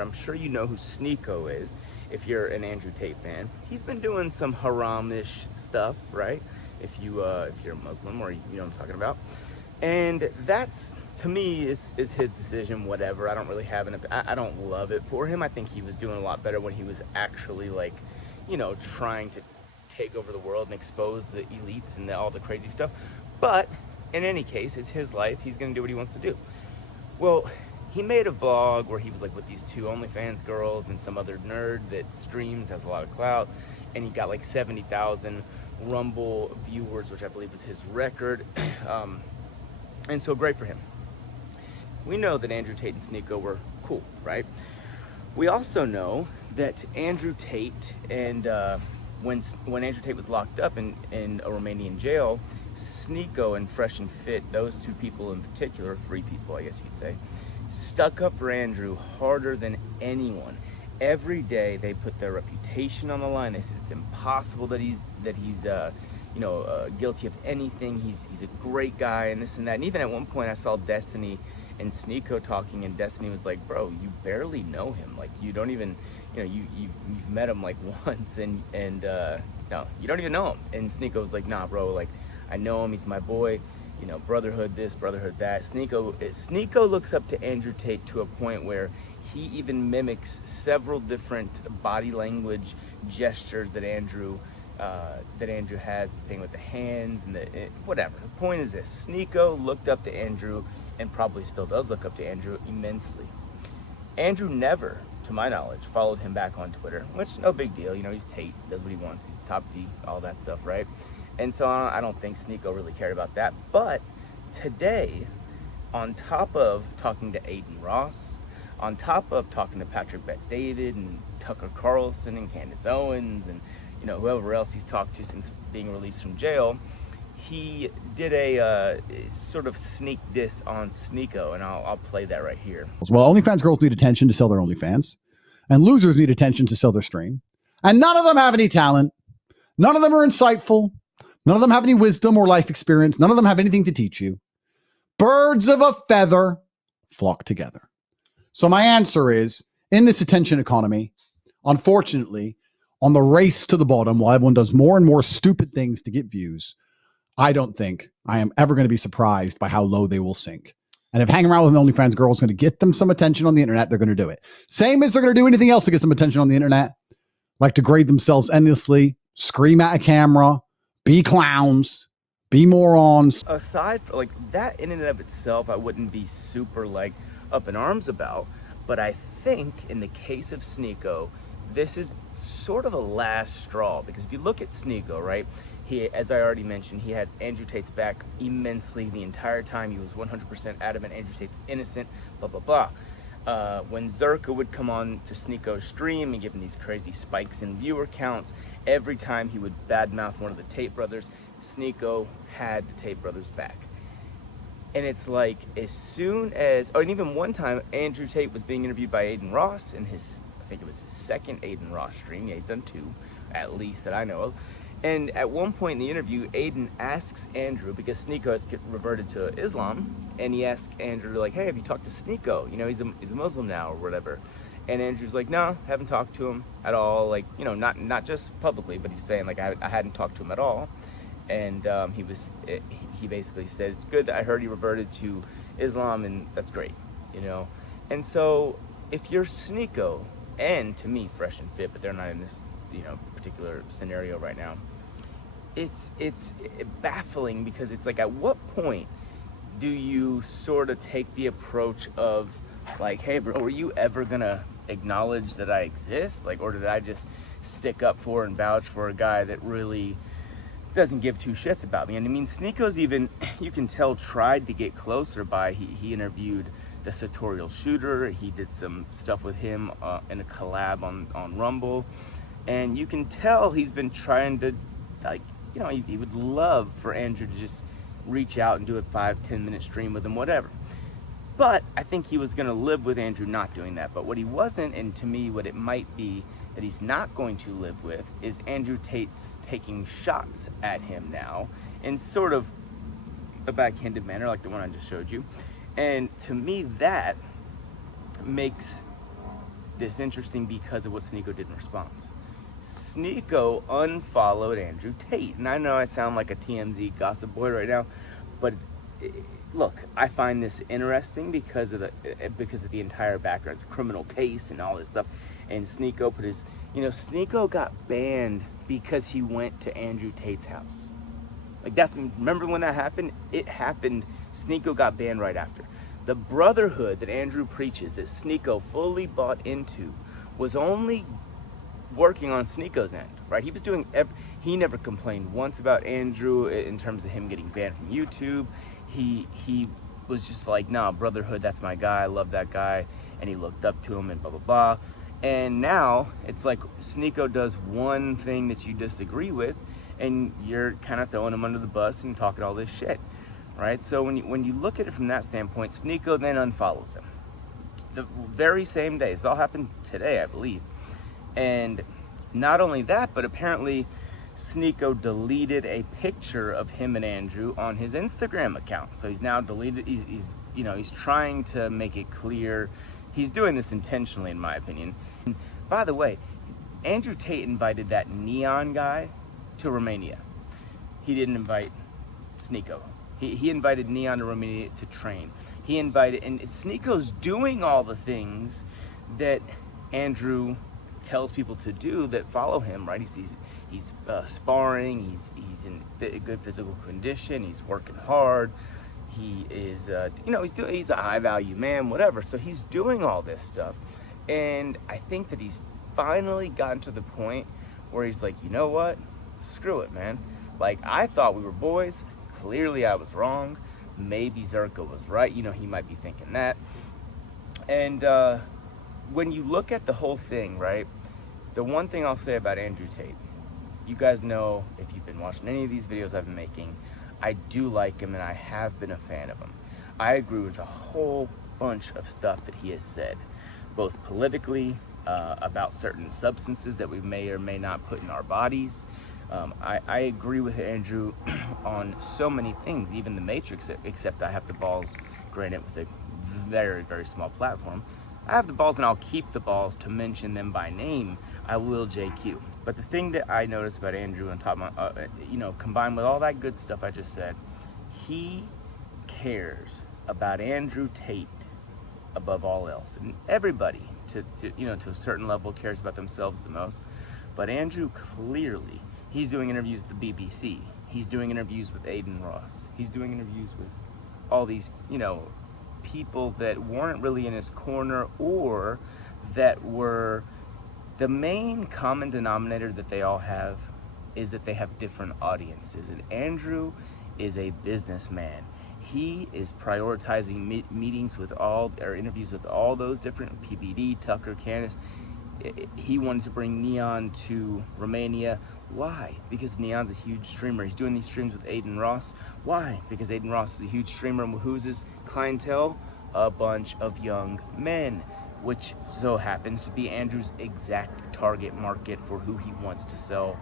I'm sure you know who Sneako is if you're an Andrew Tate fan. He's been doing some haram-ish stuff, right? If you're a Muslim, or you know what I'm talking about. And that's, to me, is his decision, whatever. I don't really have I don't love it for him. I think he was doing a lot better when he was actually, like, you know, trying to take over the world and expose the elites and all the crazy stuff. But in any case, it's his life. He's gonna do what he wants to do. Well, he made a vlog where he was like with these two OnlyFans girls and some other nerd that streams, has a lot of clout, and he got like 70,000 Rumble viewers, which I believe was his record. And so great for him. We know that Andrew Tate and Sneako were cool, right? We also know that Andrew Tate and when Andrew Tate was locked up in a Romanian jail, Sneako and Fresh and Fit, those two people in particular, three people I guess you'd say, stuck up for Andrew harder than anyone. Every day they put their reputation on the line. They said it's impossible that he's guilty of anything. He's a great guy and this and that. And even at one point I saw Destiny and Sneako talking, and Destiny was like, bro, you barely know him. Like, you don't even, you know, you've met him like once, and no, you don't even know him. And Sneako was like, nah, bro, like, I know him, he's my boy, you know, brotherhood this, brotherhood that. Sneako looks up to Andrew Tate to a point where he even mimics several different body language gestures that Andrew has, the thing with the hands and whatever. The point is this: Sneako looked up to Andrew, and probably still does look up to Andrew immensely. Andrew never, to my knowledge, followed him back on Twitter, which, no big deal. You know, he's Tate, does what he wants, he's top D, all that stuff, right? And so I don't think Sneako really cared about that. But today, on top of talking to Aiden Ross, on top of talking to Patrick Bet-David and Tucker Carlson and Candace Owens and, you know, whoever else he's talked to since being released from jail, he did a sort of sneak diss on Sneako, and I'll play that right here. Well, OnlyFans girls need attention to sell their OnlyFans, and losers need attention to sell their stream. And none of them have any talent. None of them are insightful. None of them have any wisdom or life experience. None of them have anything to teach you. Birds of a feather flock together. So my answer is, in this attention economy, unfortunately, on the race to the bottom, while everyone does more and more stupid things to get views, I don't think I am ever going to be surprised by how low they will sink. And if hanging around with an OnlyFans girl is going to get them some attention on the internet, they're going to do it. Same as they're going to do anything else to get some attention on the internet, like degrade themselves endlessly, scream at a camera, be clowns, be morons. Aside from, like, that in and of itself, I wouldn't be super, like, up in arms about. But I think in the case of Sneako, this is sort of a last straw. Because if you look at Sneako, right, he, as I already mentioned, he had Andrew Tate's back immensely the entire time. He was 100% adamant Andrew Tate's innocent, blah, blah, blah. When Zerka would come on to Sneako's stream and give him these crazy spikes in viewer counts, every time he would badmouth one of the Tate brothers, Sneako had the Tate brothers back. And it's like, as soon as, and even one time, Andrew Tate was being interviewed by Aiden Ross in his, I think it was his second Aiden Ross stream. Yeah, he's done two, at least, that I know of. And at one point in the interview, Aiden asks Andrew, because Sneako has reverted to Islam, and he asks Andrew, like, hey, have you talked to Sneako? You know, he's a Muslim now, or whatever. And Andrew's like, no, haven't talked to him at all. Like, you know, not just publicly, but he's saying, like, I hadn't talked to him at all. And he basically said, it's good that I heard he reverted to Islam, and that's great, you know. And so if you're Sneako, and to me, Fresh and Fit, but they're not in this, you know, particular scenario right now, it's baffling, because it's like, at what point do you sort of take the approach of, like, hey bro, are you ever gonna acknowledge that I exist? Like, or did I just stick up for and vouch for a guy that really doesn't give two shits about me? And I mean, Sneako's even, you can tell, tried to get closer by, he interviewed the Sartorial Shooter. He did some stuff with him in a collab on Rumble. And you can tell he's been trying to, like, you know, he would love for Andrew to just reach out and do a 5-10 minute stream with him, whatever. But I think he was going to live with Andrew not doing that. But what he wasn't, and to me what it might be that he's not going to live with, is Andrew Tate's taking shots at him now in sort of a backhanded manner, like the one I just showed you. And to me, that makes this interesting because of what Sneako did in response. Sneako unfollowed Andrew Tate. And I know I sound like a TMZ gossip boy right now, but look, I find this interesting because of the entire background. It's a criminal case and all this stuff. And Sneako put his, Sneako got banned because he went to Andrew Tate's house. Like, remember when that happened? It happened, Sneako got banned right after. The brotherhood that Andrew preaches, that Sneako fully bought into, was only working on Sneako's end, right? He was doing, he never complained once about Andrew in terms of him getting banned from YouTube. He was just like, nah, brotherhood, that's my guy, I love that guy, and he looked up to him and blah, blah, blah. And now it's like Sneako does one thing that you disagree with, and you're kind of throwing him under the bus and talking all this shit, right? So when you look at it from that standpoint, Sneako then unfollows him. The very same day. This all happened today, I believe. And not only that, but apparently Sneako deleted a picture of him and Andrew on his Instagram account. So he's now deleted, he's trying to make it clear. He's doing this intentionally, in my opinion. And by the way, Andrew Tate invited that neon guy to Romania. He didn't invite Sneako. He invited Neon to Romania to train. He invited, and Sneako's doing all the things that Andrew tells people to do that follow him, right? He's sparring, he's in good physical condition, he's working hard, he is, he's a high value man, whatever. So he's doing all this stuff. And I think that he's finally gotten to the point where he's like, you know what? Screw it, man. Like, I thought we were boys. Clearly I was wrong. Maybe Zerka was right. He might be thinking that. And when you look at the whole thing, right, the one thing I'll say about Andrew Tate, you guys know, if you've been watching any of these videos I've been making, I do like him and I have been a fan of him. I agree with a whole bunch of stuff that he has said, both politically, about certain substances that we may or may not put in our bodies. I agree with Andrew on so many things, even the Matrix, except I have the balls, granted with a very, very small platform. I have the balls and I'll keep the balls to mention them by name. I will JQ. But the thing that I noticed about Andrew on top of combined with all that good stuff I just said, he cares about Andrew Tate above all else. And everybody to a certain level cares about themselves the most. But Andrew clearly, he's doing interviews with the BBC. He's doing interviews with Aiden Ross. He's doing interviews with all these, people that weren't really in his corner, or that were, the main common denominator that they all have is that they have different audiences. And Andrew is a businessman. He is prioritizing meetings with interviews with all those different PBD, Tucker, Candace. He wanted to bring Neon to Romania. Why? Because Neon's a huge streamer. He's doing these streams with Aiden Ross. Why? Because Aiden Ross is a huge streamer. And who's his clientele? A bunch of young men, which so happens to be Andrew's exact target market for who he wants to sell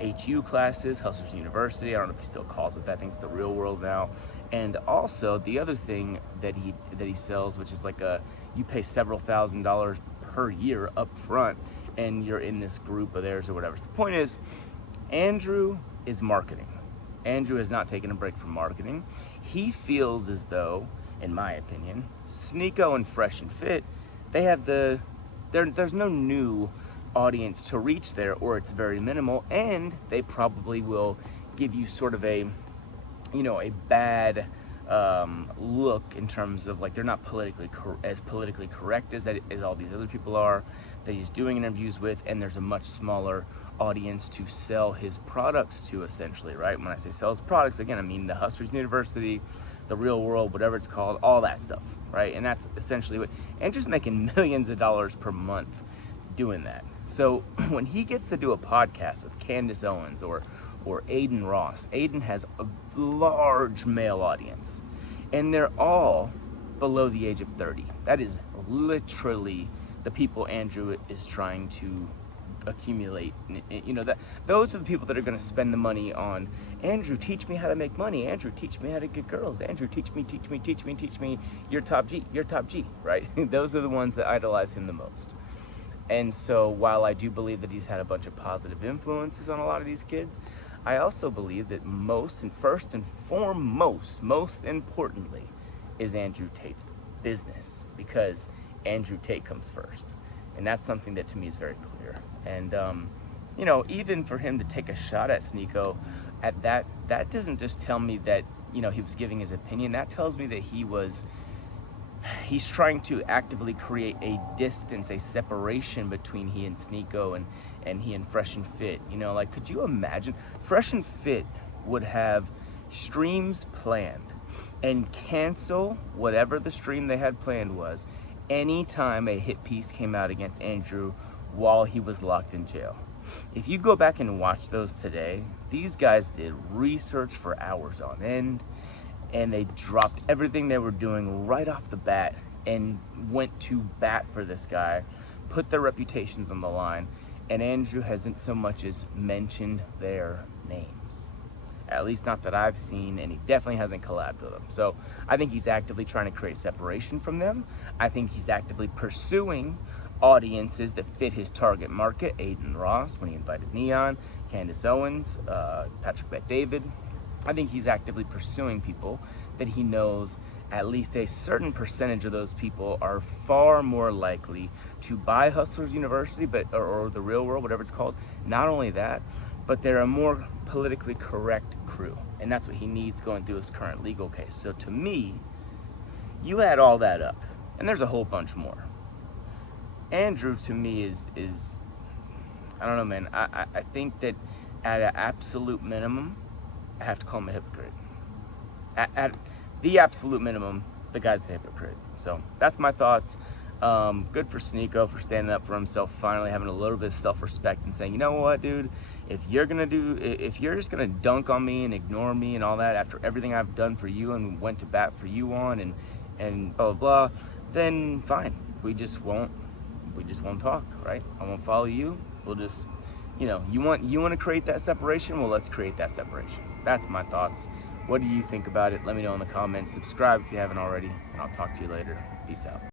HU classes, Hustlers University. I don't know if he still calls it that. I think it's the real world now. And also the other thing that he sells, which is like you pay several $1,000s per year up front and you're in this group of theirs or whatever. So the point is, Andrew is marketing. Andrew has not taken a break from marketing. He feels as though, in my opinion, Sneako and Fresh and Fit, they have there's no new audience to reach there, or it's very minimal, and they probably will give you sort of a bad look in terms of, like, they're not as politically correct as all these other people are that he's doing interviews with, and there's a much smaller audience to sell his products to, essentially, right? When I say sell his products, again, I mean the Hustlers University, the real world, whatever it's called, all that stuff, right? And that's essentially what Andrew's making millions of dollars per month doing that. So when he gets to do a podcast with Candace Owens or Aiden Ross, Aiden has a large male audience, and they're all below the age of 30. That is literally the people Andrew is trying to accumulate. Those are the people that are going to spend the money on, Andrew, teach me how to make money. Andrew, teach me how to get girls. Andrew, teach me. You're top G, right? Those are the ones that idolize him the most. And so while I do believe that he's had a bunch of positive influences on a lot of these kids, I also believe that first and foremost, most importantly, is Andrew Tate's business, because Andrew Tate comes first. And that's something that to me is very clear. And, you know, even for him to take a shot at Sneako, at that doesn't just tell me that, you know, he was giving his opinion. That tells me that he's trying to actively create a distance, a separation between he and Sneako and he and Fresh and Fit. You know, like, could you imagine? Fresh and Fit would have streams planned and cancel whatever the stream they had planned was anytime a hit piece came out against Andrew while he was locked in jail. If you go back and watch those today, these guys did research for hours on end, and they dropped everything they were doing right off the bat and went to bat for this guy, put their reputations on the line, and Andrew hasn't so much as mentioned their names. At least not that I've seen, and he definitely hasn't collabed with them. So I think he's actively trying to create separation from them. I think he's actively pursuing audiences that fit his target market. Aiden Ross, when he invited Neon, Candace Owens, Patrick Bet-David. I think he's actively pursuing people that he knows at least a certain percentage of those people are far more likely to buy Hustlers University, or the Real World, whatever it's called. Not only that, but they're a more politically correct crew. And that's what he needs going through his current legal case. So to me, you add all that up, and there's a whole bunch more. Andrew, to me, is I don't know, man. I think that at an absolute minimum, I have to call him a hypocrite. At the absolute minimum, the guy's a hypocrite. So that's my thoughts. Good for Sneako for standing up for himself, finally having a little bit of self-respect and saying, you know what, dude, if you're just gonna dunk on me and ignore me and all that after everything I've done for you and went to bat for you on and blah blah blah, then fine. We just won't talk, right? I won't follow you. We'll just, you know, you want to create that separation? Well, let's create that separation. That's my thoughts. What do you think about it? Let me know in the comments. Subscribe if you haven't already, and I'll talk to you later. Peace out.